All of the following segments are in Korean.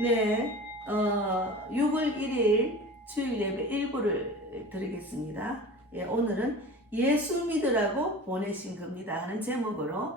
네, 6월 1일 주일 예배 일부를 드리겠습니다. 예, 오늘은 예수 믿으라고 보내신 겁니다 하는 제목으로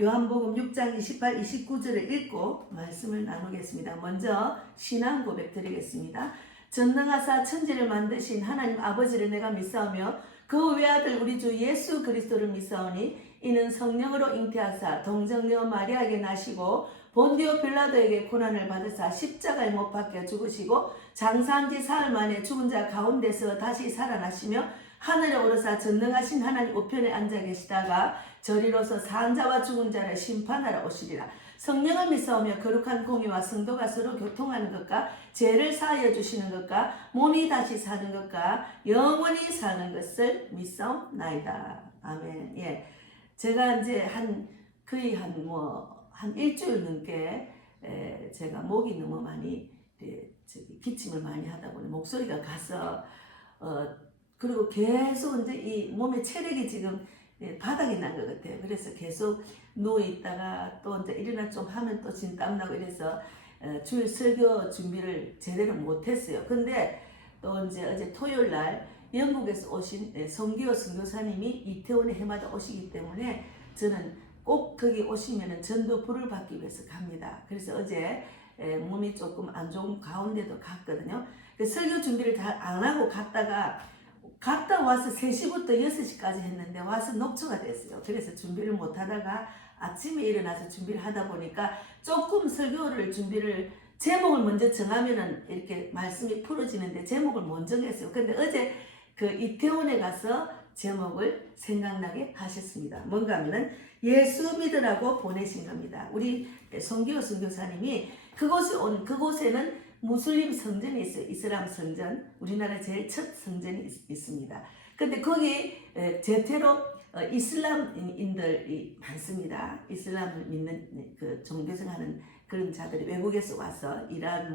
요한복음 6장 28, 29절을 읽고 말씀을 나누겠습니다. 먼저 신앙 고백 드리겠습니다. 전능하사 천지를 만드신 하나님 아버지를 내가 믿사오며 그 외아들 우리 주 예수 그리스도를 믿사오니 이는 성령으로 잉태하사 동정녀 마리아에게 나시고 본디오 빌라도에게 고난을 받으사 십자가에 못 박혀 죽으시고 장사한 지 사흘 만에 죽은 자 가운데서 다시 살아나시며 하늘에 오르사 전능하신 하나님 우편에 앉아 계시다가 저리로서 산 자와 죽은 자를 심판하러 오시리라. 성령을 믿사오며 거룩한 공의와 성도가 서로 교통하는 것과 죄를 사하여 주시는 것과 몸이 다시 사는 것과 영원히 사는 것을 믿사옵나이다. 아멘. 예, 제가 이제 거의 한 일주일 넘게 제가 목이 너무 많이 기침을 많이 하다 보니 목소리가 가서 그리고 계속 이제 이 몸의 체력이 지금 바닥이 난 것 같아요. 그래서 계속 누워 있다가 또 이제 일어나 좀 하면 또 진땀 나고 이래서 주일 설교 준비를 제대로 못했어요. 근데 또 이제 어제 토요일 날 영국에서 오신 성기호 선교사님이 이태원에 해마다 오시기 때문에 저는 꼭 거기 오시면은 전도 불을 받기 위해서 갑니다. 그래서 어제 몸이 조금 안 좋은 가운데도 갔거든요. 설교 준비를 다 안 하고 갔다 와서 3시부터 6시까지 했는데 와서 녹초가 됐어요. 그래서 준비를 못 하다가 아침에 일어나서 준비를 하다 보니까 조금 설교를 준비를 제목을 먼저 정하면은 이렇게 말씀이 풀어지는데 제목을 못 정했어요. 근데 어제 그 이태원에 가서 제목을 생각나게 하셨습니다. 뭔가 하면은 예수 믿으라고 보내신 겁니다. 우리 송기호 선교사님이 그곳에는 무슬림 성전이 있어요. 이슬람 성전. 우리나라 제일 첫 성전이 있습니다. 근데 거기 제테로 이슬람인들이 많습니다. 이슬람을 믿는 그 종교생하는 그런 자들이 외국에서 와서 이란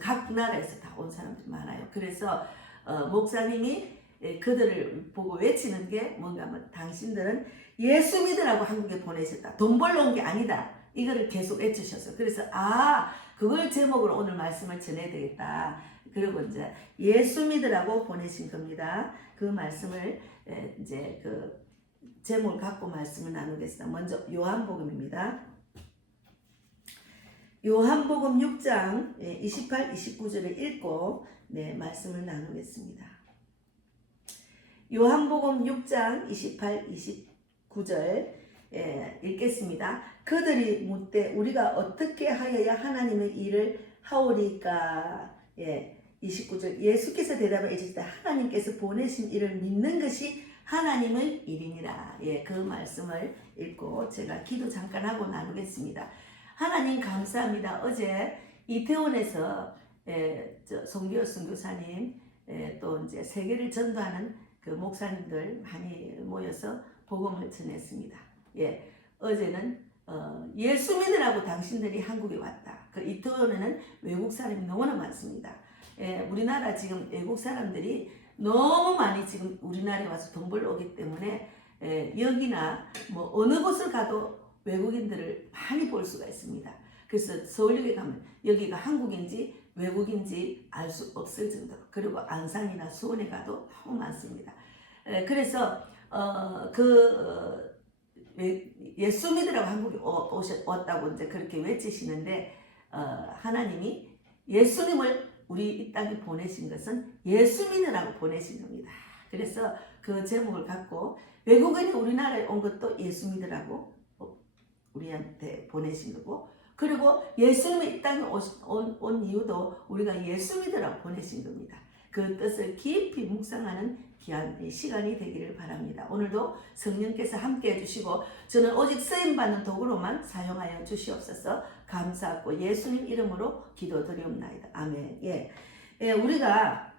각 나라에서 다 온 사람들이 많아요. 그래서 목사님이 그들을 보고 외치는 게 뭔가 하면 당신들은 예수 믿으라고 한국에 보내셨다. 돈 벌러 온 게 아니다. 이거를 계속 외치셨어요. 그래서 그걸 제목으로 오늘 말씀을 전해야 되겠다. 그리고 이제 예수 믿으라고 보내신 겁니다. 그 말씀을 이제 그 제목을 갖고 말씀을 나누겠습니다. 먼저 요한복음입니다. 요한복음 6장 28, 29절을 읽고 말씀을 나누겠습니다. 요한복음 6장 28, 29절 읽겠습니다. 그들이 묻되 우리가 어떻게 하여야 하나님의 일을 하오리까? 29절 예수께서 대답하여 이르시되 하나님께서 보내신 일을 믿는 것이 하나님의 일이니라. 그 말씀을 읽고 제가 기도 잠깐 하고 나누겠습니다. 하나님 감사합니다. 어제 이태원에서 송기호 선교사님 또 이제 세계를 전도하는 그 목사님들 많이 모여서 복음을 전했습니다. 어제는 예수 믿으라고 당신들이 한국에 왔다. 그 이태원에는 외국 사람이 너무나 많습니다. 우리나라 지금 외국 사람들이 너무 많이 지금 우리나라에 와서 돈 벌러 오기 때문에 여기나 어느 곳을 가도 외국인들을 많이 볼 수가 있습니다. 그래서 서울역에 가면 여기가 한국인지 외국인지 알 수 없을 정도로, 그리고 안산이나 수원에 가도 너무 많습니다. 그래서 예수 믿으라고 한국에 왔다고 이제 그렇게 외치시는데 하나님이 예수님을 우리 이 땅에 보내신 것은 예수 믿으라고 보내신 겁니다. 그래서 그 제목을 갖고 외국인이 우리나라에 온 것도 예수 믿으라고 우리한테 보내신 거고, 그리고 예수님이 이 땅에 온 이유도 우리가 예수 믿으라고 보내신 겁니다. 그 뜻을 깊이 묵상하는 귀한 시간이 되기를 바랍니다. 오늘도 성령께서 함께 해주시고 저는 오직 쓰임받는 도구로만 사용하여 주시옵소서. 감사하고 예수님 이름으로 기도드리옵나이다. 아멘. 우리가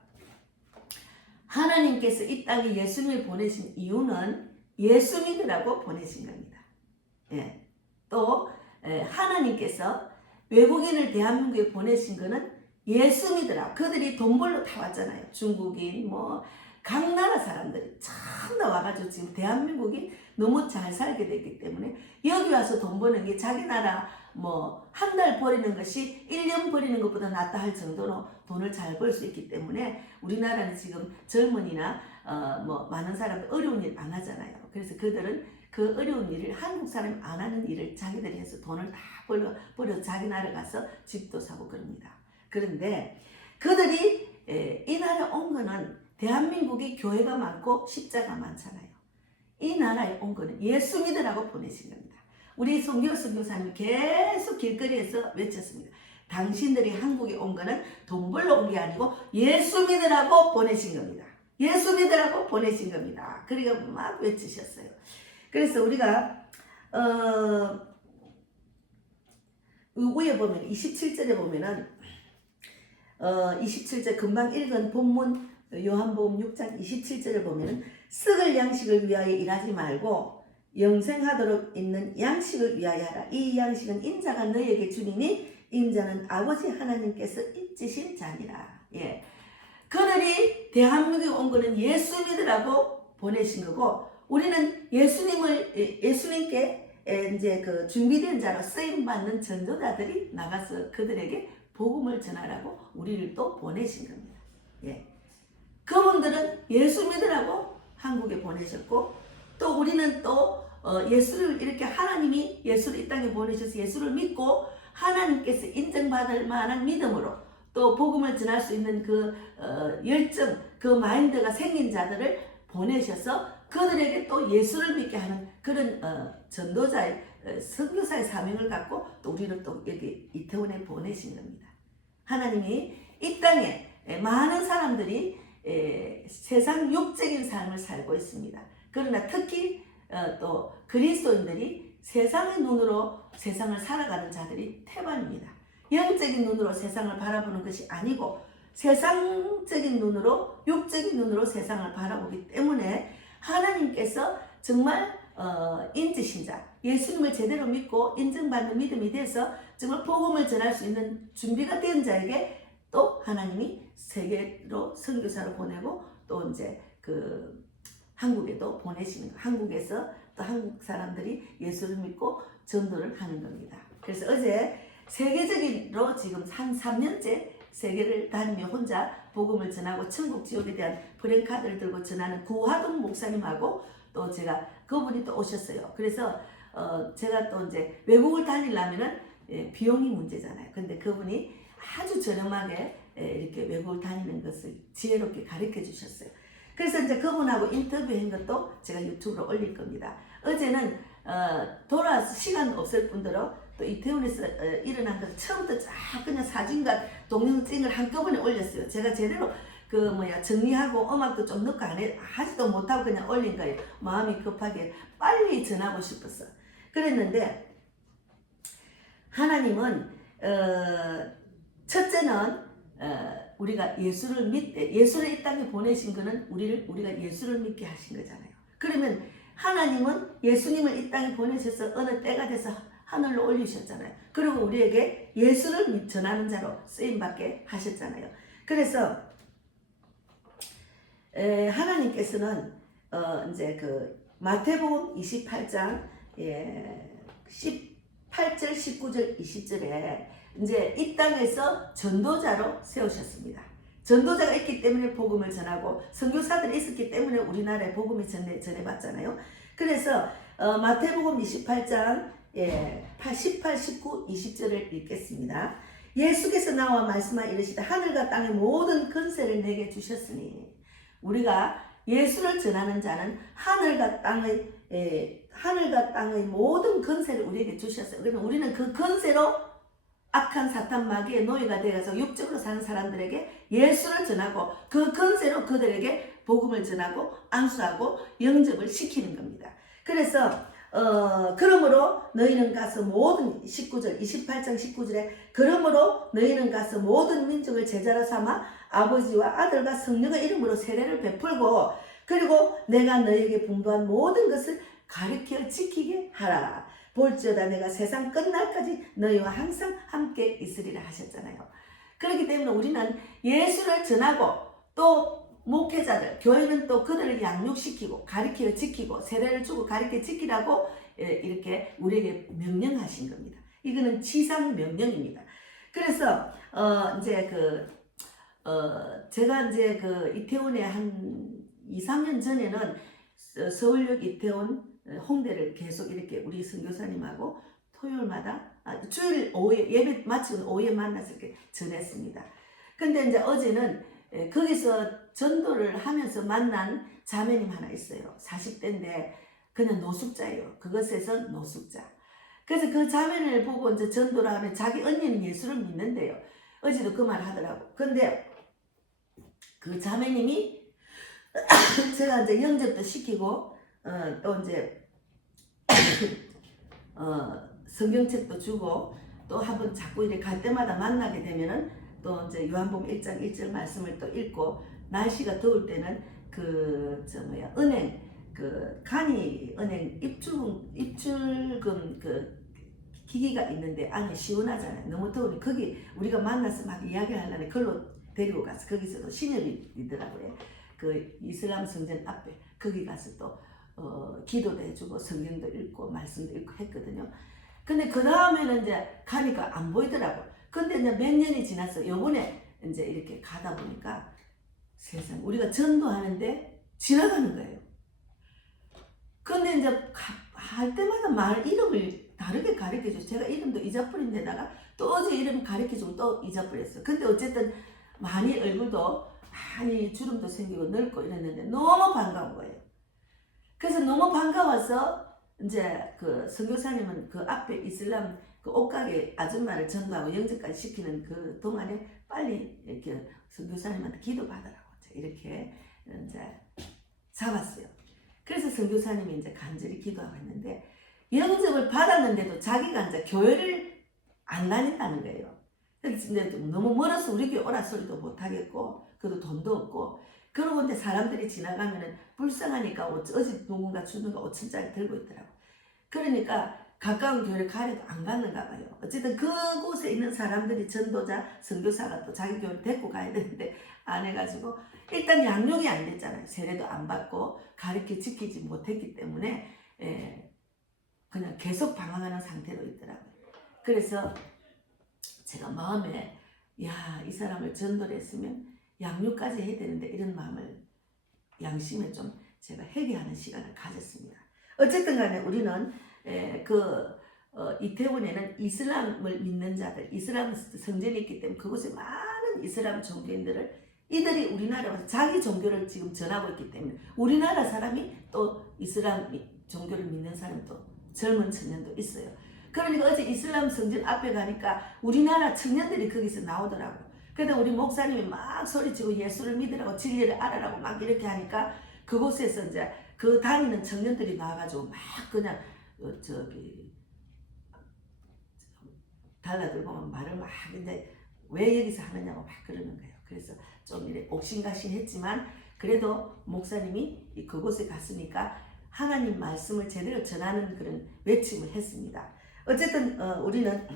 하나님께서 이 땅에 예수님을 보내신 이유는 예수 믿으라고 보내신 겁니다. 또 하나님께서 외국인을 대한민국에 보내신 거는 예수 믿으라. 그들이 돈 벌러 다 왔잖아요. 중국인 각 나라 사람들이 참 다 와가지고 지금 대한민국이 너무 잘 살게 됐기 때문에 여기 와서 돈 버는 게 자기 나라 뭐 한 달 버리는 것이 1년 버리는 것보다 낫다 할 정도로 돈을 잘 벌 수 있기 때문에 우리나라는 지금 젊은이나 뭐 많은 사람들 어려운 일 안 하잖아요. 그래서 그들은 그 어려운 일을 한국 사람이 안 하는 일을 자기들이 해서 돈을 다 벌어 자기 나라 가서 집도 사고 그럽니다. 그런데 그들이 이 나라에 온 거는 대한민국이 교회가 많고 십자가 많잖아요. 이 나라에 온 거는 예수 믿으라고 보내신 겁니다. 우리 선교사님이 계속 길거리에서 외쳤습니다. 당신들이 한국에 온 거는 돈 벌러 온 게 아니고 예수 믿으라고 보내신 겁니다. 예수 믿으라고 보내신 겁니다. 그러니까 막 외치셨어요. 그래서 우리가 위에 보면 27절에 보면은 27절 금방 읽은 본문 요한복음 6장 27절에 보면은 썩을 양식을 위하여 일하지 말고 영생하도록 있는 양식을 위하여 하라. 이 양식은 인자가 너에게 주리니 인자는 아버지 하나님께서 입지신 자니라. 예. 그들이 대한민국에 온 거는 예수 믿으라고 보내신 거고 우리는 예수님께 이제 그 준비된 자로 쓰임 받는 전도자들이 나가서 그들에게 복음을 전하라고 우리를 또 보내신 겁니다. 예. 그분들은 예수 믿으라고 한국에 보내셨고 또 우리는 또 예수를 이렇게 하나님이 예수를 이 땅에 보내셔서 예수를 믿고 하나님께서 인정받을 만한 믿음으로 또 복음을 전할 수 있는 그 열정, 그 마인드가 생긴 자들을 보내셔서 그들에게 또 예수를 믿게 하는 그런 전도자의 선교사의 사명을 갖고 또 우리를 또 여기 이태원에 보내신 겁니다. 하나님이 이 땅에 많은 사람들이 세상 육적인 삶을 살고 있습니다. 그러나 특히 또 그리스도인들이 세상의 눈으로 세상을 살아가는 자들이 태반입니다. 영적인 눈으로 세상을 바라보는 것이 아니고 세상적인 눈으로 육적인 눈으로 세상을 바라보기 때문에 하나님께서 정말 인지신자 예수님을 제대로 믿고 인정받는 믿음이 돼서 정말 복음을 전할 수 있는 준비가 된 자에게 또 하나님이 세계로 선교사로 보내고 또 이제 그 한국에도 보내시는 거예요. 한국에서 또 한국 사람들이 예수를 믿고 전도를 하는 겁니다. 그래서 어제 세계적으로 지금 한 3년째 세계를 다니며 혼자 복음을 전하고 천국 지옥에 대한 프랜카드를 들고 전하는 구화동 목사님하고 또 제가 그분이 또 오셨어요. 그래서 제가 또 이제 외국을 다니려면은 비용이 문제잖아요. 근데 그분이 아주 저렴하게 이렇게 외국을 다니는 것을 지혜롭게 가르쳐 주셨어요. 그래서 이제 그분하고 인터뷰한 것도 제가 유튜브로 올릴 겁니다. 어제는 돌아와서 시간 없을 뿐더러 또 이태원에서 일어난 것 처음부터 쫙 그냥 사진과 동영상을 한꺼번에 올렸어요. 제가 제대로 정리하고 음악도 좀 넣고 하지도 못하고 그냥 올린 거예요. 마음이 급하게 빨리 전하고 싶어서. 그랬는데 하나님은 첫째는 우리가 예수를 예수를 이 땅에 보내신 거는 우리가 예수를 믿게 하신 거잖아요. 그러면 하나님은 예수님을 이 땅에 보내셔서 어느 때가 돼서 하늘로 올리셨잖아요. 그리고 우리에게 예수를 전하는 자로 쓰임받게 하셨잖아요. 그래서 하나님께서는 이제 그 마태복음 28장 18절, 19절, 20절에 이제 이 땅에서 전도자로 세우셨습니다. 전도자가 있기 때문에 복음을 전하고 선교사들이 있었기 때문에 우리나라에 복음이 전해봤잖아요. 그래서 마태복음 28장 18, 19, 20절을 읽겠습니다. 예수께서 나와 말씀하 이르시되 하늘과 땅의 모든 권세를 내게 주셨으니 우리가 예수를 전하는 자는 하늘과 땅의 모든 권세를 우리에게 주셨어요. 그러면 우리는 그 권세로 악한 사탄 마귀의 노예가 되어서 육적으로 사는 사람들에게 예수를 전하고 그 권세로 그들에게 복음을 전하고 안수하고 영접을 시키는 겁니다. 그래서 그러므로 너희는 가서 모든 19절 28장 19절에 그러므로 너희는 가서 모든 민족을 제자로 삼아 아버지와 아들과 성령의 이름으로 세례를 베풀고 그리고 내가 너희에게 분부한 모든 것을 가르쳐 지키게 하라. 볼지어다 내가 세상 끝날까지 너희와 항상 함께 있으리라 하셨잖아요. 그렇기 때문에 우리는 예수를 전하고 또 목회자들, 교회는 또 그들을 양육시키고 가르쳐 지키고 세례를 주고 가르쳐 지키라고 이렇게 우리에게 명령하신 겁니다. 이거는 지상 명령입니다. 그래서 이제 제가 이제 이태원에 한 2, 3년 전에는 서울역 이태원 홍대를 계속 이렇게 우리 선교사님하고 토요일마다 주일 오후에 예배 마치고 오후에 만나서 이렇게 전했습니다. 근데 이제 어제는 거기서 전도를 하면서 만난 자매님 하나 있어요. 40대인데 그냥 노숙자예요. 그것에서 노숙자. 그래서 그 자매를 보고 이제 전도를 하면 자기 언니는 예수를 믿는데요. 어제도 그 말 하더라고. 근데 그 자매님이 제가 이제 영접도 시키고 또 이제 성경책도 주고 또 한번 자꾸 이렇게 갈 때마다 만나게 되면은 또 이제 요한복음 1장 1절 말씀을 또 읽고 날씨가 더울 때는 은행 간이 은행 입출금 기기가 있는데 안에 시원하잖아요. 너무 더우니 거기 우리가 만나서 막 이야기를 하려면 그걸로 데리고 가서 거기서도 신협이더라고요. 그 이슬람 성전 앞에 거기 가서 또 기도도 해주고 성경도 읽고 말씀도 읽고 했거든요. 근데 그 다음에는 이제 가니까 안 보이더라고. 근데 이제 몇 년이 지났어. 요번에 이제 이렇게 가다 보니까 세상 우리가 전도하는데 지나가는 거예요. 근데 이제 할 때마다 말 이름을 다르게 가르쳐줘. 제가 이름도 잊어버린 데다가 또 어제 이름 가르쳐주고 또 잊어버렸어. 근데 어쨌든 많이 얼굴도 많이 주름도 생기고 넓고 이랬는데 너무 반가운 거예요. 그래서 너무 반가워서 이제 그 선교사님은 그 앞에 이슬람 그 옷가게 아줌마를 전도하고 영접까지 시키는 그 동안에 빨리 이렇게 선교사님한테 기도받으라고 이렇게 이제 잡았어요. 그래서 선교사님이 이제 간절히 기도하고 있는데 영접을 받았는데도 자기가 이제 교회를 안 다닌다는 거예요. 근데 너무 멀어서 우리 교회 오라 소리도 못 하겠고, 그래도 돈도 없고, 그러고 이제 사람들이 지나가면은 불쌍하니까 어제 누군가 주는가 5천짜리 들고 있더라고. 그러니까 가까운 교회를 가려도 안 가는가 봐요. 어쨌든 그곳에 있는 사람들이 전도자, 선교사가 또 자기 교회를 데리고 가야 되는데 안 해가지고 일단 양육이 안 됐잖아요. 세례도 안 받고 가르쳐 지키지 못했기 때문에 그냥 계속 방황하는 상태로 있더라고요. 그래서 제가 마음에 이 사람을 전도를 했으면 양육까지 해야 되는데 이런 마음을 양심에 좀 제가 회개하는 시간을 가졌습니다. 어쨌든 간에 우리는 이태원에는 이슬람을 믿는 자들, 이슬람 성전이 있기 때문에 그곳에 많은 이슬람 종교인들을 이들이 우리나라에 와서 자기 종교를 지금 전하고 있기 때문에 우리나라 사람이 또 이슬람 종교를 믿는 사람이 또 젊은 청년도 있어요. 그러니까 어제 이슬람 성전 앞에 가니까 우리나라 청년들이 거기서 나오더라고요. 그래도 우리 목사님이 막 소리치고 예수를 믿으라고 진리를 알아라고 막 이렇게 하니까 그곳에서 이제 그 다니는 청년들이 나와가지고 막 그냥 달라들고 말을 막 이제 왜 여기서 하느냐고 막 그러는 거예요. 그래서 좀 이렇게 옥신각신했지만 그래도 목사님이 그곳에 갔으니까 하나님 말씀을 제대로 전하는 그런 외침을 했습니다. 어쨌든 우리는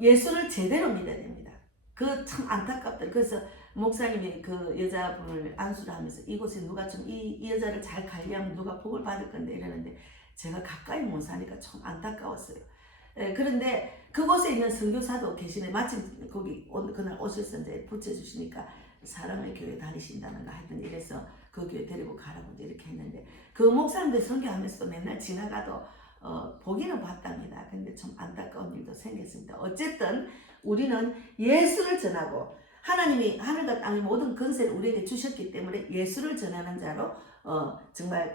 예수를 제대로 믿어야 됩니다. 그 참 안타깝다. 그래서 목사님이 그 여자분을 안수를 하면서 이곳에 누가 좀 이 여자를 잘 관리하면 누가 복을 받을 건데 이러는데 제가 가까이 못 사니까 좀 안타까웠어요. 그런데 그곳에 있는 선교사도 계시네. 마침 거기 그날 오셔서 이제 붙여주시니까 사랑의 교회 다니신다는가 하여튼 이래서 그 교회 데리고 가라고 이렇게 했는데 그 목사님들 선교하면서도 맨날 지나가도 보기는 봤답니다. 근데 좀 안타까운 일도 생겼습니다. 어쨌든 우리는 예수를 전하고 하나님이 하늘과 땅의 모든 권세를 우리에게 주셨기 때문에 예수를 전하는 자로 정말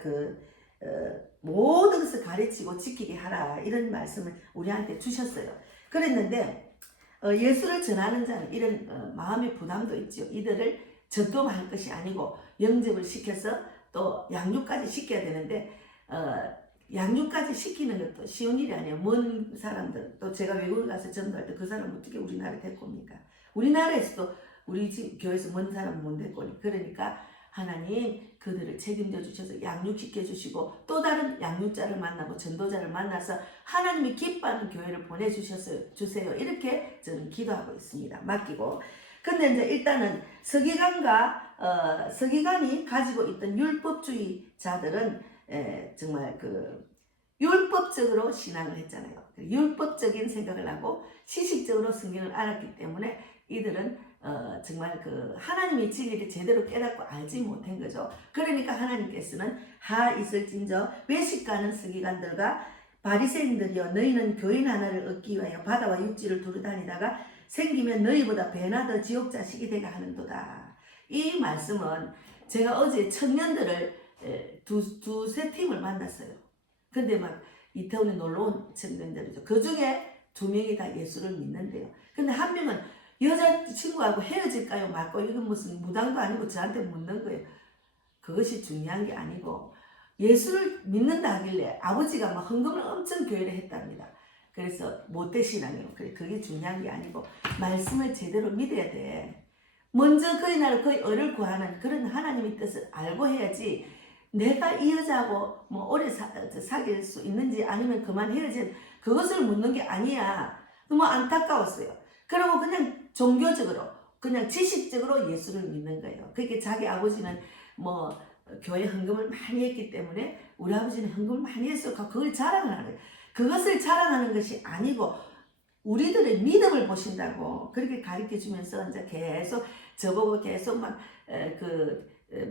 모든 것을 가르치고 지키게 하라 이런 말씀을 우리한테 주셨어요. 그랬는데 예수를 전하는 자는 이런 마음의 부담도 있죠. 이들을 전도만 할 것이 아니고 영접을 시켜서 또 양육까지 시켜야 되는데 양육까지 시키는 것도 쉬운 일이 아니에요. 먼 사람들 또 제가 외국에 가서 전도할 때 그 사람 어떻게 우리나라에 데리고 옵니까? 우리나라에서도 우리 집 교회에서 먼 사람 못 데리고 오니 그러니까 하나님 그들을 책임져 주셔서 양육시켜 주시고 또 다른 양육자를 만나고 전도자를 만나서 하나님이 기뻐하는 교회를 보내주세요. 이렇게 저는 기도하고 있습니다. 맡기고 근데 이제 일단은 서기관이 가지고 있던 율법주의자들은 정말 그 율법적으로 신앙을 했잖아요. 율법적인 생각을 하고 시식적으로 성경을 알았기 때문에 이들은 정말 그 하나님의 진리를 제대로 깨닫고 알지 못한 거죠. 그러니까 하나님께서는 하 있을진저 외식가는 서기관들과 바리새인들이여 너희는 교인 하나를 얻기 위하여 바다와 육지를 두루다니다가 생기면 너희보다 배나 더 지옥 자식이 되가 하는도다. 이 말씀은 제가 어제 청년들을 두세 팀을 만났어요. 근데 막 이태원에 놀러 온 청년들이죠. 그 중에 2명이 다 예수를 믿는데요. 근데 한 명은 여자친구하고 헤어질까요 말까요? 이건 무슨 무당도 아니고 저한테 묻는 거예요. 그것이 중요한 게 아니고 예수를 믿는다 하길래 아버지가 막 헌금을 엄청 교회를 했답니다. 그래서 못되신앙이에요. 그게 중요한 게 아니고 말씀을 제대로 믿어야 돼. 먼저 그의 나라 그의 의를 구하는 그런 하나님의 뜻을 알고 해야지 내가 이 여자하고 뭐 오래 사귈 수 있는지 아니면 그만 헤어진 그것을 묻는 게 아니야. 너무 안타까웠어요. 그리고 그냥 종교적으로 그냥 지식적으로 예수를 믿는 거예요. 그게 자기 아버지는 뭐 교회 헌금을 많이 했기 때문에 우리 아버지는 헌금을 많이 했어. 그걸 자랑을 하는 거예요. 그것을 자랑하는 것이 아니고 우리들의 믿음을 보신다고 그렇게 가르쳐 주면서 이제 계속 저보고 계속 막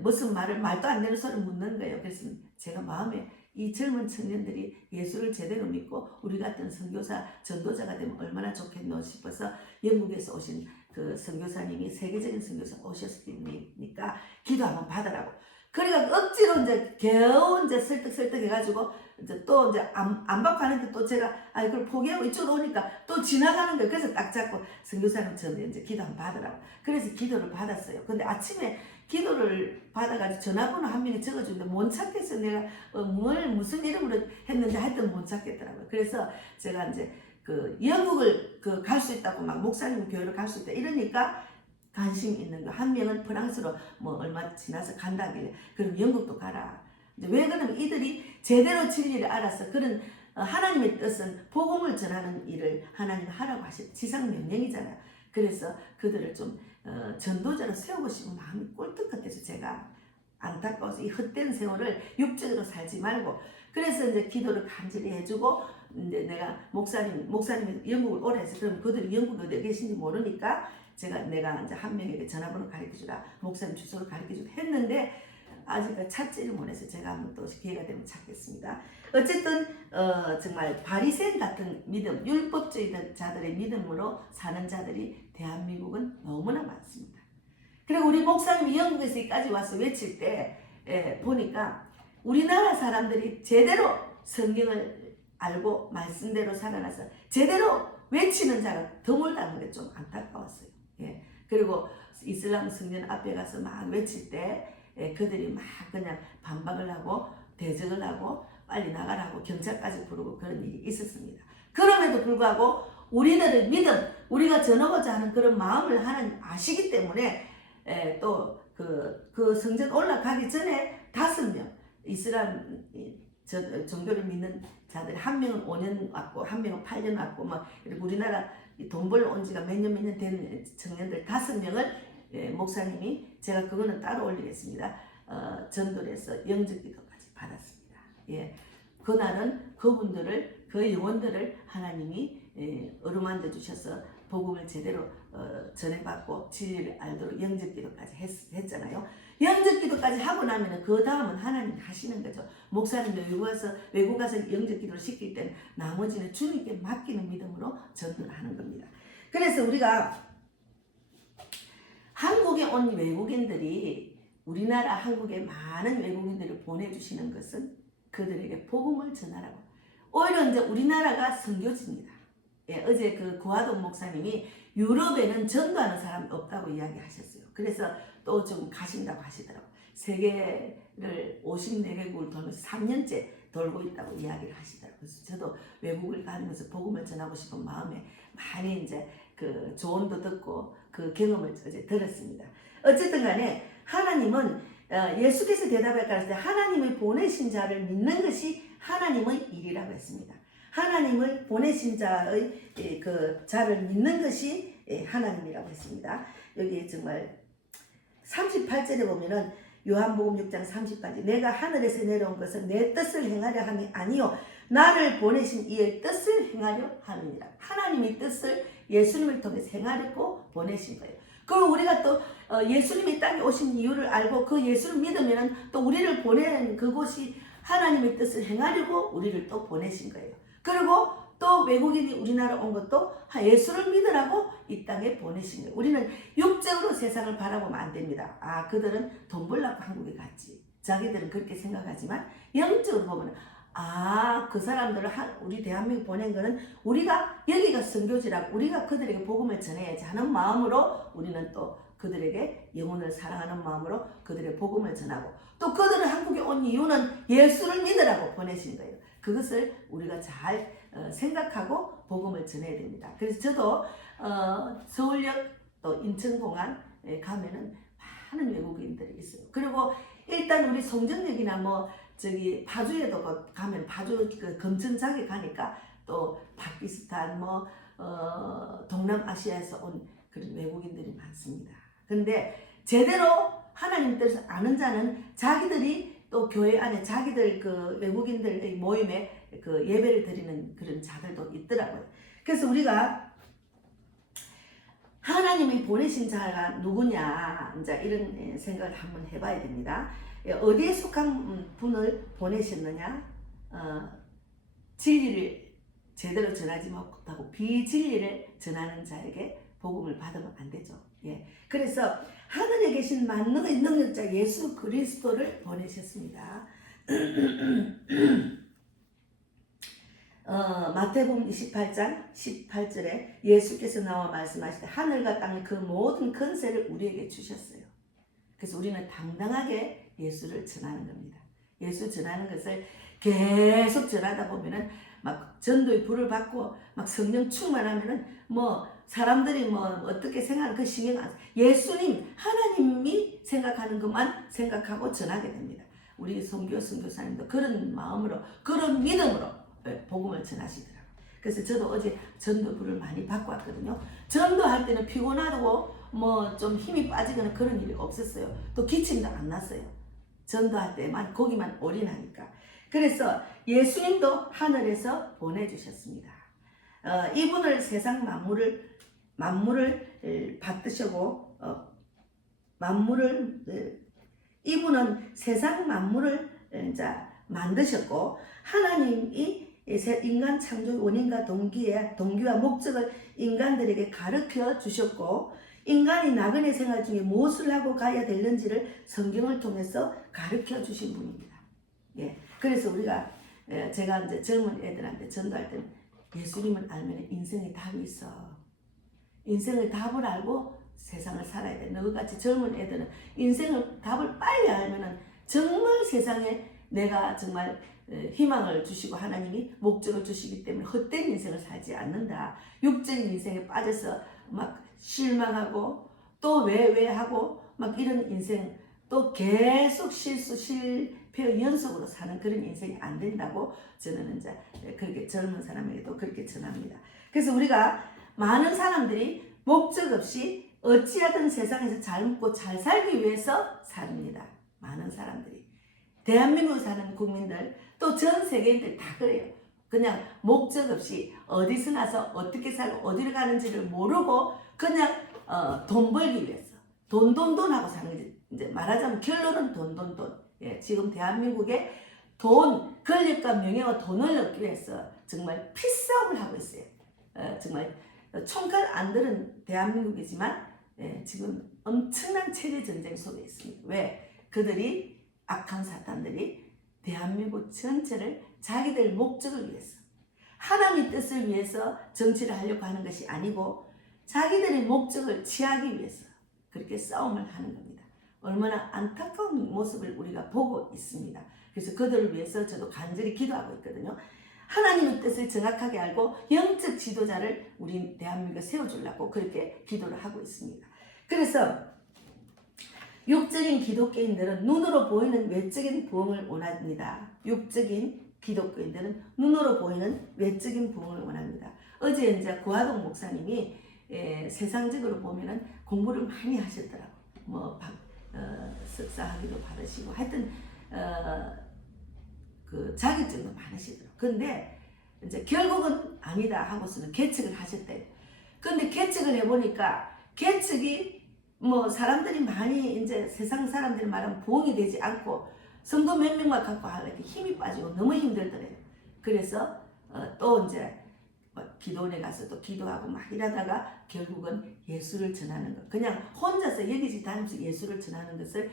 무슨 말도 안 되는 소리를 묻는 거예요. 그래서 제가 마음에 이 젊은 청년들이 예수를 제대로 믿고 우리 같은 선교사, 전도자가 되면 얼마나 좋겠노 싶어서 영국에서 오신 그 선교사님이 세계적인 선교사 오셨으니까 기도 한번 받으라고. 그러니까 억지로 이제 겨우 이제 설득 해가지고 이제 또 이제 안 받고 하는데 또 제가 그걸 포기하고 이쪽으로 오니까 또 지나가는 거예요. 그래서 딱 잡고 선교사님 전에 이제 기도 한번 받으라고. 그래서 기도를 받았어요. 근데 아침에 기도를 받아가지고 전화번호 한 명이 적어주는데 못 찾겠어. 내가 무슨 이름으로 했는지 하여튼 못 찾겠더라고요. 그래서 제가 이제 그 영국을 갈 수 있다고 막 목사님 교회로 갈 수 있다 이러니까 관심 있는 거. 한 명은 프랑스로 뭐 얼마 지나서 간다길래 그럼 영국도 가라. 이제 왜 그러면 이들이 제대로 진리를 알아서 그런 하나님의 뜻은 복음을 전하는 일을 하나님 하라고 하신 지상 명령이잖아요. 그래서 그들을 좀 전도자로 세우고 싶은 마음이 꿀떡 같아서 제가 안타까워서 이 헛된 세월을 육적으로 살지 말고 그래서 이제 기도를 간절히 해주고 이제 내가 목사님이 영국을 오래 해서 그럼 그들이 영국 어디에 계신지 모르니까 내가 이제 한 명에게 전화번호 가르쳐주라 목사님 주소를 가르쳐주라 했는데 아직 찾지를 못해서 제가 한번 또 기회가 되면 찾겠습니다. 어쨌든 정말 바리새인 같은 믿음, 율법주의자들의 믿음으로 사는 자들이 대한민국은 너무나 많습니다. 그리고 우리 목사님이 영국에서 여기까지 와서 외칠 때 보니까 우리나라 사람들이 제대로 성경을 알고 말씀대로 살아나서 제대로 외치는 자가 드물다는 게 좀 안타까웠어요. 그리고 이슬람 성전 앞에 가서 막 외칠 때 그들이 막 그냥 반박을 하고 대적을 하고 빨리 나가라고 경찰까지 부르고 그런 일이 있었습니다. 그럼에도 불구하고 우리들의 믿음, 우리가 전하고자 하는 그런 마음을 하나님 아시기 때문에 또 그 성전 올라가기 전에 5명 이슬람 종교를 믿는 자들 한 명은 5년 왔고 한 명은 8년 왔고 막 우리나라 돈 벌러 온 지가 몇 년 된 청년들 5명을 목사님이 제가 그거는 따로 올리겠습니다. 전도를 해서 영접기도까지 받았습니다. 그날은 그분들을 그 영혼들을 하나님이 어루만져 주셔서 복음을 제대로 전해받고 진리를 알도록 영접기도까지 했잖아요. 영접기도까지 하고 나면 그 다음은 하나님 하시는 거죠. 목사님도 외국 가서 영접기도를 시킬 때는 나머지는 주님께 맡기는 믿음으로 전도를 하는 겁니다. 그래서 우리가 한국에 온 외국인들이 우리나라 한국에 많은 외국인들을 보내주시는 것은 그들에게 복음을 전하라고. 오히려 이제 우리나라가 선교지입니다. 어제 그 고하동 목사님이 유럽에는 전도하는 사람이 없다고 이야기하셨어요. 그래서 또 좀 가신다고 하시더라고요. 세계를 54개국을 돌면서 3년째 돌고 있다고 이야기를 하시더라고요. 그래서 저도 외국을 가면서 복음을 전하고 싶은 마음에 많이 이제 그 조언도 듣고 그 경험을 어제 들었습니다. 어쨌든 간에 하나님은 예수께서 대답해 가라사대 하나님을 보내신 자를 믿는 것이 하나님의 일이라고 했습니다. 하나님을 보내신 자의 그 자를 믿는 것이 하나님이라고 했습니다. 여기 정말 38절에 보면은 요한복음 6장 30까지 내가 하늘에서 내려온 것은 내 뜻을 행하려 함이 아니요 나를 보내신 이의 뜻을 행하려 함이니라. 하나님의 뜻을 예수님을 통해서 행하려고 보내신 거예요. 그리고 우리가 또 예수님이 땅에 오신 이유를 알고 그 예수를 믿으면 또 우리를 보낸 그곳이 하나님의 뜻을 행하려고 우리를 또 보내신 거예요. 그리고 또 외국인이 우리나라 온 것도 예수를 믿으라고 이 땅에 보내신 거예요. 우리는 육적으로 세상을 바라보면 안 됩니다. 아, 그들은 돈 벌려고 한국에 갔지. 자기들은 그렇게 생각하지만 영적으로 보면 그 사람들을 우리 대한민국 보낸 거는 우리가 여기가 선교지라고 우리가 그들에게 복음을 전해야지 하는 마음으로 우리는 또 그들에게 영혼을 사랑하는 마음으로 그들의 복음을 전하고 또 그들은 한국에 온 이유는 예수를 믿으라고 보내신 거예요. 그것을 우리가 잘 생각하고 복음을 전해야 됩니다. 그래서 저도 서울역 또 인천공항에 가면은 많은 외국인들이 있어요. 그리고 일단 우리 송정역이나 뭐 저기 파주에도 가면 파주 그 검천장에 가니까 또 파키스탄 뭐 동남아시아에서 온 그런 외국인들이 많습니다. 근데 제대로 하나님 뜻을 아는 자는 자기들이 또 교회 안에 자기들 그 외국인들의 모임에 그 예배를 드리는 그런 자들도 있더라고요. 그래서 우리가 하나님이 보내신 자가 누구냐 이제 이런 생각을 한번 해봐야 됩니다. 어디에 속한 분을 보내셨느냐? 진리를 제대로 전하지 못하고 비진리를 전하는 자에게 복음을 받으면 안 되죠. 그래서 하늘에 계신 만능의 능력자 예수 그리스도를 보내셨습니다. 마태복음 28장 18절에 예수께서 나와 말씀하시되 하늘과 땅의 그 모든 권세를 우리에게 주셨어요. 그래서 우리는 당당하게 예수를 전하는 겁니다. 예수 전하는 것을 계속 전하다 보면은 막 전도의 불을 받고 막 성령 충만하면은 뭐 사람들이 뭐 어떻게 생각하는 그 신경 안 예수님 하나님이 생각하는 것만 생각하고 전하게 됩니다. 우리 선교사님도 그런 마음으로 그런 믿음으로 복음을 전하시더라고요. 그래서 저도 어제 전도 불을 많이 받고 왔거든요. 전도할 때는 피곤하고 뭐 좀 힘이 빠지거나 그런 일이 없었어요. 또 기침도 안 났어요. 전도할 때만 거기만 올인하니까. 그래서 예수님도 하늘에서 보내주셨습니다. 이분을 세상 만물을 받드시고 이분은 세상 만물을 이제 만드셨고 하나님이 인간 창조의 원인과 동기와 목적을 인간들에게 가르쳐 주셨고 인간이 나그네 생활 중에 무엇을 하고 가야 되는지를 성경을 통해서 가르쳐 주신 분입니다. 그래서 우리가 제가 이제 젊은 애들한테 전도할 때는 예수님을 알면 인생의 답이 있어. 인생의 답을 알고 세상을 살아야 돼. 너같이 젊은 애들은 인생의 답을 빨리 알면은 정말 세상에 내가 정말 희망을 주시고 하나님이 목적을 주시기 때문에 헛된 인생을 살지 않는다. 육적인 인생에 빠져서 막 실망하고 또 왜 하고 막 이런 인생 또 계속 실패 연속으로 사는 그런 인생이 안 된다고 저는 이제 그렇게 젊은 사람에게도 그렇게 전합니다. 그래서 우리가 많은 사람들이 목적 없이 어찌하든 세상에서 잘 먹고 잘 살기 위해서 삽니다. 많은 사람들이 대한민국 사는 국민들 또 전 세계인들 다 그래요. 그냥 목적 없이 어디서 나서 어떻게 살고 어디를 가는지를 모르고 그냥 돈 벌기 위해서 돈 하고 사는 거지. 이제 말하자면 결론은 돈. 지금 대한민국에 돈, 권력과 명예와 돈을 얻기 위해서 정말 피싸움을 하고 있어요. 정말 총칼 안 들은 대한민국이지만 지금 엄청난 체제 전쟁 속에 있습니다. 왜? 그들이 악한 사탄들이 대한민국 전체를 자기들 목적을 위해서 하나님의 뜻을 위해서 정치를 하려고 하는 것이 아니고 자기들의 목적을 취하기 위해서 그렇게 싸움을 하는 겁니다. 얼마나 안타까운 모습을 우리가 보고 있습니다. 그래서 그들을 위해서 저도 간절히 기도하고 있거든요. 하나님의 뜻을 정확하게 알고 영적 지도자를 우리 대한민국에 세워주려고 그렇게 기도를 하고 있습니다. 그래서 육적인 기독교인들은 눈으로 보이는 외적인 부흥을 원합니다. 육적인 기독교인들은 눈으로 보이는 외적인 부흥을 원합니다. 어제 이제 구하동 목사님이 세상적으로 보면은 공부를 많이 하셨더라고. 뭐 석사 학위도 받으시고 하여튼 그 자격증도 많으시더라고. 근데 이제 결국은 아니다 하고서는 개척을 하셨대요. 근데 개척을 해보니까 개척이 뭐 사람들이 많이 이제 세상 사람들이 말하면 부흥이 되지 않고 성도 몇 명만 갖고 하려니 힘이 빠지고 너무 힘들더래요. 그래서 또 이제 기도원에 가서 또 기도하고 막 이러다가 결국은 예수를 전하는 것, 그냥 혼자서 여기저기 다니면서 예수를 전하는 것을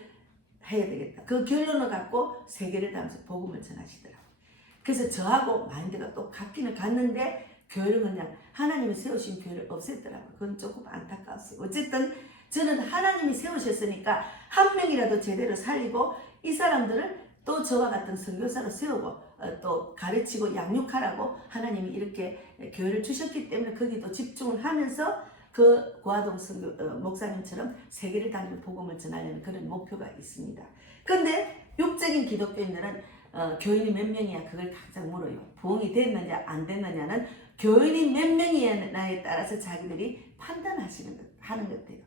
해야 되겠다. 그 결론을 갖고 세계를 다니면서 복음을 전하시더라고요. 그래서 저하고 마인드가 또 같기는 갔는데 교회를 그냥 하나님이 세우신 교회를 없앴더라고요. 그건 조금 안타까웠어요. 어쨌든 저는 하나님이 세우셨으니까 한 명이라도 제대로 살리고 이 사람들을 또 저와 같은 선교사로 세우고 또 가르치고 양육하라고 하나님이 이렇게 교회를 주셨기 때문에 거기도 집중을 하면서 그 고아동 목사님처럼 세계를 다니며 복음을 전하려는 그런 목표가 있습니다. 근데 육적인 기독교인들은 교인이 몇 명이야 그걸 가장 물어요. 부흥이 됐느냐 안 됐느냐는 교인이 몇 명이냐에 따라서 자기들이 판단하는 것 같아요.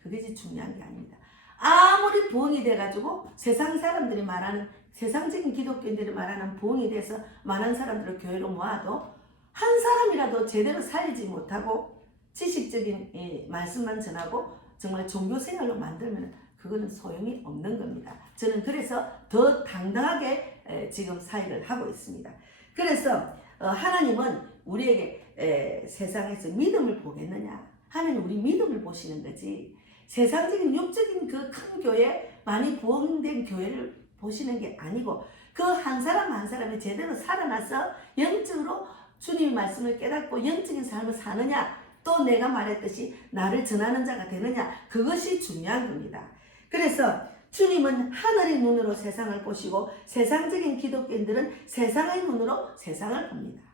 그게 제일 중요한 게 아닙니다. 아무리 부흥이 돼가지고 세상 사람들이 말하는 세상적인 기독교인들이 말하는 부흥이 돼서 많은 사람들을 교회로 모아도 한 사람이라도 제대로 살리지 못하고 지식적인 말씀만 전하고 정말 종교 생활로 만들면 그거는 소용이 없는 겁니다. 저는 그래서 더 당당하게 지금 사역을 하고 있습니다. 그래서 하나님은 우리에게 세상에서 믿음을 보겠느냐? 하나님 우리 믿음을 보시는 거지. 세상적인 육적인 그 큰 교회, 많이 부흥된 교회를 보시는 게 아니고 그 한 사람 한 사람이 제대로 살아나서 영적으로 주님의 말씀을 깨닫고 영적인 삶을 사느냐, 또 내가 말했듯이 나를 전하는 자가 되느냐, 그것이 중요한 겁니다. 그래서 주님은 하늘의 눈으로 세상을 보시고 세상적인 기독교인들은 세상의 눈으로 세상을 봅니다.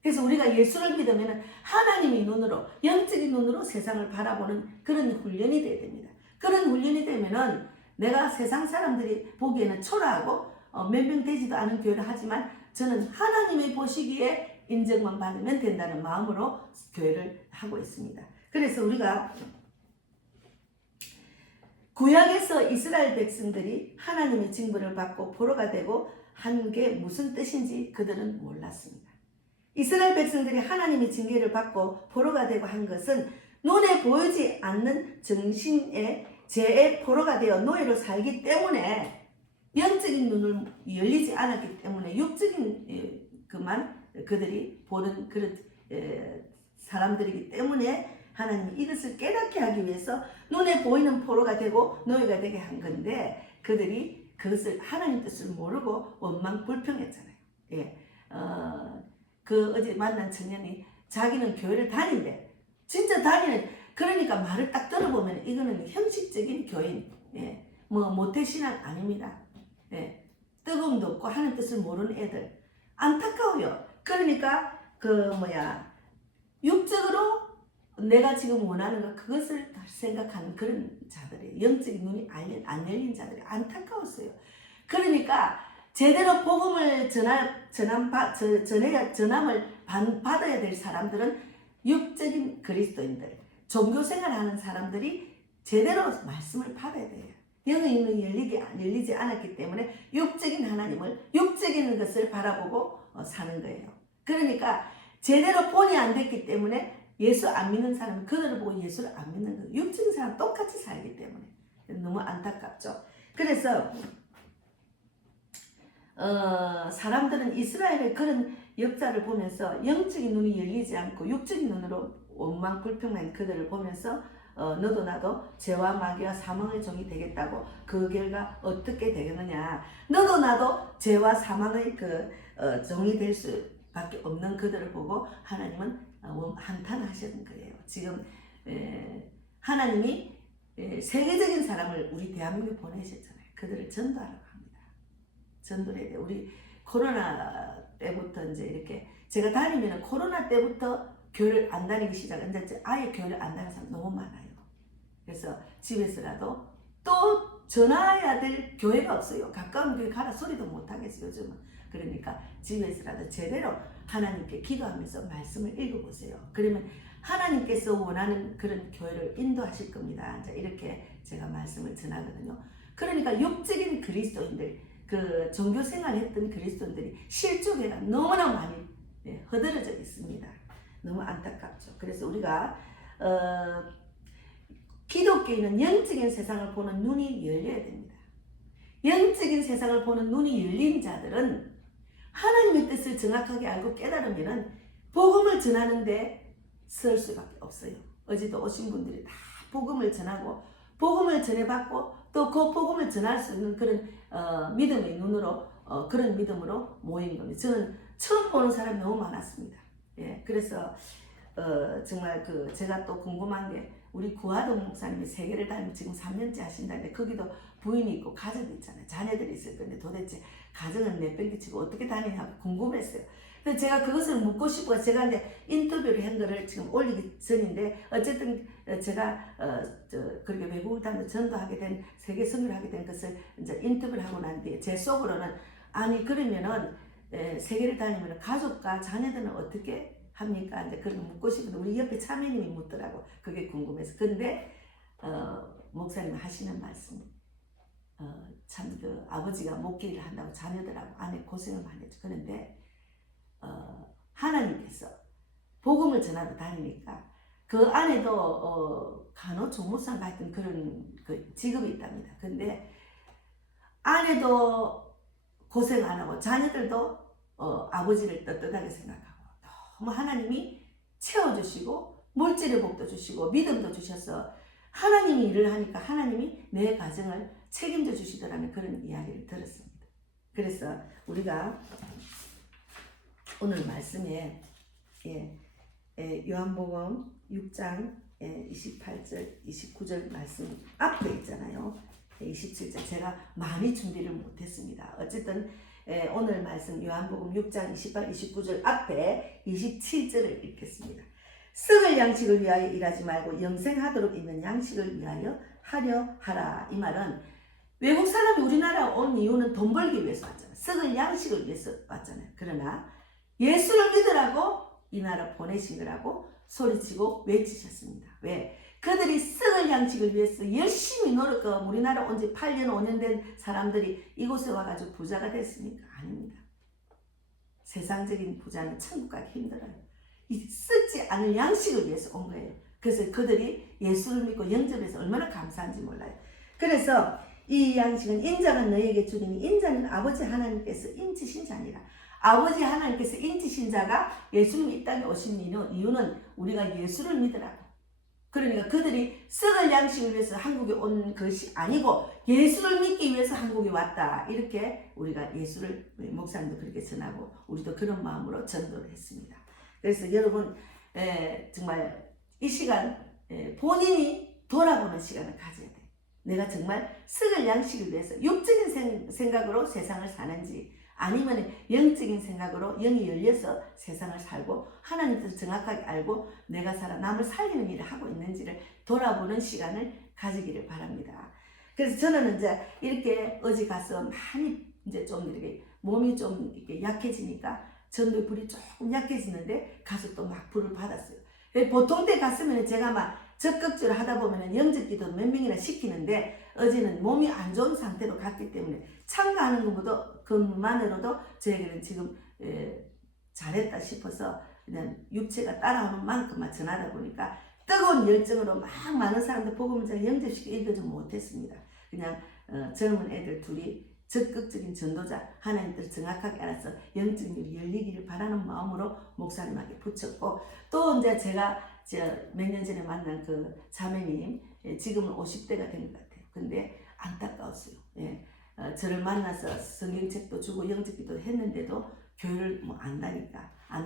그래서 우리가 예수를 믿으면 하나님의 눈으로, 영적인 눈으로 세상을 바라보는 그런 훈련이 되어야 됩니다. 그런 훈련이 되면은 내가 세상 사람들이 보기에는 초라하고 몇 명 되지도 않은 교회를 하지만 저는 하나님이 보시기에 인정만 받으면 된다는 마음으로 교회를 하고 있습니다. 그래서 우리가 구약에서 이스라엘 백성들이 하나님의 징벌을 받고 포로가 되고 한 게 무슨 뜻인지 그들은 몰랐습니다. 이스라엘 백성들이 하나님의 징계를 받고 포로가 되고 한 것은 눈에 보이지 않는 정신의 죄의 포로가 되어 노예로 살기 때문에 영적인 눈을 열리지 않았기 때문에 육적인 그만 그들이 보는 그런 사람들이기 때문에 하나님이 이것을 깨닫게 하기 위해서 눈에 보이는 포로가 되고 노예가 되게 한 건데 그들이 그것을 하나님 뜻을 모르고 원망 불평했잖아요. 예. 그 어제 만난 청년이 자기는 교회를 다닌대. 진짜 다니는, 그러니까 말을 딱 들어보면 이거는 형식적인 교인, 예. 뭐 모태신앙 아닙니다. 예. 뜨거움도 없고 하나님 뜻을 모르는 애들. 안타까워요. 그러니까 육적으로 내가 지금 원하는 것 그것을 생각하는 그런 자들이, 영적인 눈이 안 열린 자들이 안타까웠어요. 그러니까 제대로 복음을 전함을 받아야 될 사람들은 육적인 그리스도인들, 종교생활하는 사람들이 제대로 말씀을 받아야 돼요. 영의 눈이 열리지 않았기 때문에 육적인 하나님을, 육적인 것을 바라보고 사는 거예요. 그러니까 제대로 본이 안 됐기 때문에 예수 안 믿는 사람은 그들을 보고 예수를 안 믿는 거예요. 육적인 사람 똑같이 살기 때문에 너무 안타깝죠. 그래서 사람들은 이스라엘의 그런 역사를 보면서 영적인 눈이 열리지 않고 육적인 눈으로 원망 불평한 그들을 보면서 너도 나도 죄와 마귀와 사망의 종이 되겠다고, 그 결과 어떻게 되겠느냐, 너도 나도 죄와 사망의 종이 될 수밖에 없는 그들을 보고 하나님은 한탄하시는 거예요. 지금 하나님이 세계적인 사람을 우리 대한민국에 보내셨잖아요. 그들을 전도하라고 합니다. 전도를 해야 돼요. 우리 코로나 때부터 이제 이렇게 제가 다니면 코로나 때부터 교회를 안 다니기 시작했는데 이제 아예 교회를 안 다니는 사람 너무 많아요. 그래서 집에서라도 또 전화해야 될 교회가 없어요. 가까운 교회 가라 소리도 못 하겠어요, 요즘은. 그러니까 집에서라도 제대로 하나님께 기도하면서 말씀을 읽어보세요. 그러면 하나님께서 원하는 그런 교회를 인도하실 겁니다. 이제 이렇게 제가 말씀을 전하거든요. 그러니까 육적인 그리스도인들, 그 종교 생활했던 그리스도인들이 실족에가 너무나 많이 허들어져 있습니다. 너무 안타깝죠. 그래서 우리가 기독교인은 영적인 세상을 보는 눈이 열려야 됩니다. 영적인 세상을 보는 눈이 열린 자들은 하나님의 뜻을 정확하게 알고 깨달으면 복음을 전하는데 설 수밖에 없어요. 어제도 오신 분들이 다 복음을 전하고 복음을 전해받고 또 그 복음을 전할 수 있는 그런 믿음의 눈으로 그런 믿음으로 모인 겁니다. 저는 처음 보는 사람이 너무 많았습니다. 예, 그래서 정말 제가 또 궁금한 게 우리 구하동 목사님이 세계를 다니면 지금 3년째 하신다는데 거기도 부인이 있고 가정이 있잖아요. 자녀들이 있을 건데 도대체 가정은 내팽개치고 어떻게 다니냐고 궁금했어요. 근데 제가 그것을 묻고 싶어서 제가 이제 인터뷰를 한 거를 지금 올리기 전인데 어쨌든 제가 그렇게 외국을 다니면서 전도하게 된 세계 선교를 하게 된 것을 이제 인터뷰를 하고 난 뒤에 제 속으로는 아니 그러면은 세계를 다니면 가족과 자녀들은 어떻게 합니까? 이제 그런 거 묻고 싶은데 우리 옆에 차매님이 묻더라고. 그게 궁금해서. 근데 목사님 하시는 말씀 참 아버지가 목회를 한다고 자녀들하고 아내 고생을 많이 했죠. 그런데 하나님께서 복음을 전하러 다니니까 그 안에도 간호조무사 같은 그런 그 직업이 있답니다. 근데 아내도 고생 안 하고 자녀들도 아버지를 떳떳하게 생각하고 너무 하나님이 채워주시고 물질의 복도 주시고 믿음도 주셔서 하나님이 일을 하니까 하나님이 내 가정을 책임져 주시더라는 그런 이야기를 들었습니다. 그래서 우리가 오늘 말씀에 요한복음 6장 28절 29절 말씀 앞에 있잖아요. 27절 제가 많이 준비를 못했습니다. 어쨌든 오늘 말씀 요한복음 6장 28, 29절 앞에 27절을 읽겠습니다. 썩을 양식을 위하여 일하지 말고 영생하도록 있는 양식을 위하여 하려 하라. 이 말은 외국 사람이 우리나라 온 이유는 돈 벌기 위해서 왔잖아요. 썩을 양식을 위해서 왔잖아요. 그러나 예수를 믿으라고 이 나라 보내신 거라고 소리치고 외치셨습니다. 왜? 그들이 썩을 양식을 위해서 열심히 노력하고 우리나라 온 지 8년 5년 된 사람들이 이곳에 와가지고 부자가 됐습니까? 아닙니다. 세상적인 부자는 천국 가기 힘들어요. 이 썩지 않을 양식을 위해서 온 거예요. 그래서 그들이 예수를 믿고 영접해서 얼마나 감사한지 몰라요. 그래서 이 양식은 인자가 너에게 주리니 인자는 아버지 하나님께서 인치신 자니라. 아버지 하나님께서 인치신 자가 예수님 이 땅에 오신 이유는 우리가 예수를 믿으라고. 그러니까 그들이 썩을 양식을 위해서 한국에 온 것이 아니고 예수를 믿기 위해서 한국에 왔다. 이렇게 우리가 예수를 목사님도 그렇게 전하고 우리도 그런 마음으로 전도를 했습니다. 그래서 여러분 정말 이 시간 본인이 돌아보는 시간을 가져야 돼요. 내가 정말 썩을 양식을 위해서 육적인 생각으로 세상을 사는지 아니면 영적인 생각으로 영이 열려서 세상을 살고 하나님 뜻을 정확하게 알고 내가 살아 남을 살리는 일을 하고 있는지를 돌아보는 시간을 가지기를 바랍니다. 그래서 저는 이제 이렇게 어디 가서 많이 이제 좀 이렇게 몸이 좀 이렇게 약해지니까 전도의 불이 조금 약해지는데 가서 또 막 불을 받았어요. 보통 때 갔으면 제가 막 적극적으로 하다 보면 영접기도 몇 명이나 시키는데 어제는 몸이 안 좋은 상태로 갔기 때문에 참가하는 것만으로도 저에게는 지금 잘했다 싶어서 그냥 육체가 따라오는 만큼만 전하다 보니까 뜨거운 열정으로 막 많은 사람들 복음을 제가 영접시켜 읽어주지 못했습니다. 그냥 젊은 애들 둘이 적극적인 전도자 하나님 뜻을 정확하게 알아서 영적인 일이 열리기를 바라는 마음으로 목사님에게 붙였고 또 이제 제가 몇 년 전에 만난 그 자매님 지금은 50대가 된 것 같아요. 근데 안타까웠어요. 저를 만나서 성경책도 주고 영접기도 했는데도 교회를 안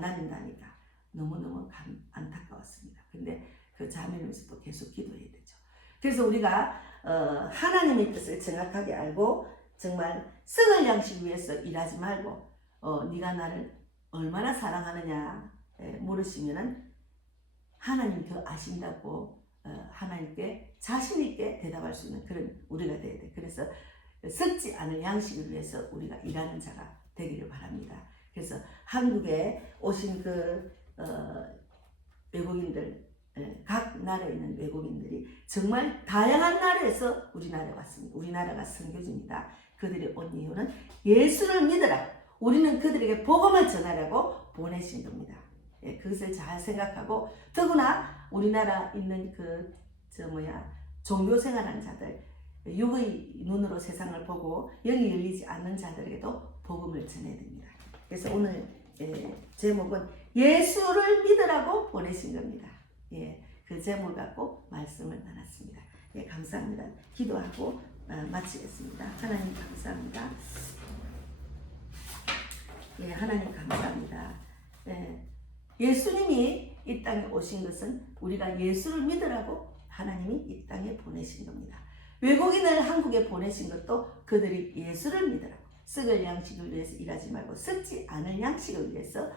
다닌다니까 너무너무 안타까웠습니다. 근데 그 자매님에서 또 계속 기도해야 되죠. 그래서 우리가 하나님의 뜻을 정확하게 알고 정말 썩을 양식 위해서 일하지 말고 네가 나를 얼마나 사랑하느냐 물으시면은 하나님 더 아신다고 하나님께 자신 있게 대답할 수 있는 그런 우리가 돼야 돼. 그래서 썩지 않을 양식을 위해서 우리가 일하는 자가 되기를 바랍니다. 그래서 한국에 오신 외국인들, 각 나라에 있는 외국인들이 정말 다양한 나라에서 우리나라에 왔습니다. 우리나라가 선교지입니다. 그들이 온 이유는 예수를 믿으라. 우리는 그들에게 복음을 전하라고 보내신 겁니다. 그것을 잘 생각하고, 더구나 우리나라 있는 종교 생활하는 자들, 육의 눈으로 세상을 보고 영이 열리지 않는 자들에게도 복음을 전해야 됩니다. 그래서 오늘 제목은 예수를 믿으라고 보내신 겁니다. 그 제목을 갖고 말씀을 나눴습니다. 감사합니다. 기도하고 마치겠습니다. 하나님 감사합니다. 하나님 감사합니다. 예수님이 이 땅에 오신 것은 우리가 예수를 믿으라고 하나님이 이 땅에 보내신 겁니다. 외국인을 한국에 보내신 것도 그들이 예수를 믿으라고, 썩을 양식을 위해서 일하지 말고 썩지 않을 양식을 위해서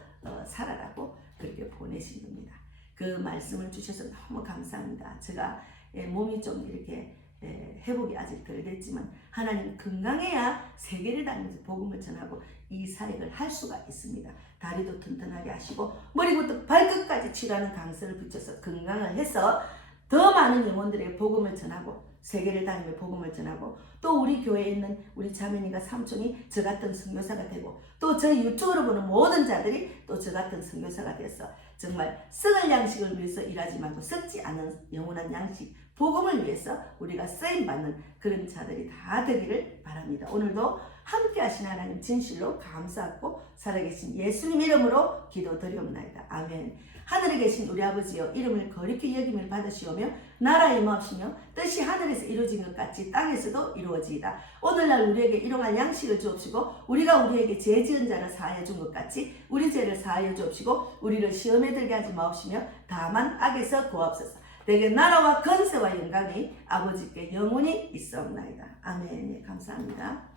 살아라고 그렇게 보내신 겁니다. 그 말씀을 주셔서 너무 감사합니다. 제가 몸이 좀 이렇게 회복이 아직 덜 됐지만 하나님 건강해야 세계를 다니면서 복음을 전하고 이 사역을 할 수가 있습니다. 다리도 튼튼하게 하시고 머리부터 발끝까지 치라는 강선을 붙여서 건강을 해서 더 많은 영혼들에게 복음을 전하고 세계를 다니며 복음을 전하고, 또 우리 교회에 있는 우리 자매님과 삼촌이 저 같은 선교사가 되고, 또 저 유튜브로 보는 모든 자들이 또 저 같은 선교사가 돼서 정말 썩을 양식을 위해서 일하지 말고 썩지 않은 영원한 양식, 복음을 위해서 우리가 쓰임받는 그런 자들이 다 되기를 바랍니다. 오늘도 함께 하신 하나님 진실로 감사하고 살아계신 예수님 이름으로 기도드리옵나이다. 아멘. 하늘에 계신 우리 아버지여, 이름을 거룩히 여김을 받으시오며 나라의 임하옵시며 뜻이 하늘에서 이루어진 것 같이 땅에서도 이루어지이다. 오늘날 우리에게 일용할 양식을 주옵시고 우리가 우리에게 죄 지은 자를 사하여 준 것 같이 우리 죄를 사하여 주옵시고 우리를 시험에 들게 하지 마옵시며 다만 악에서 구하옵소서. 내게 나라와 권세와 영광이 아버지께 영원히 있사옵나이다. 아멘. 감사합니다.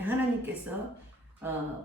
하나님께서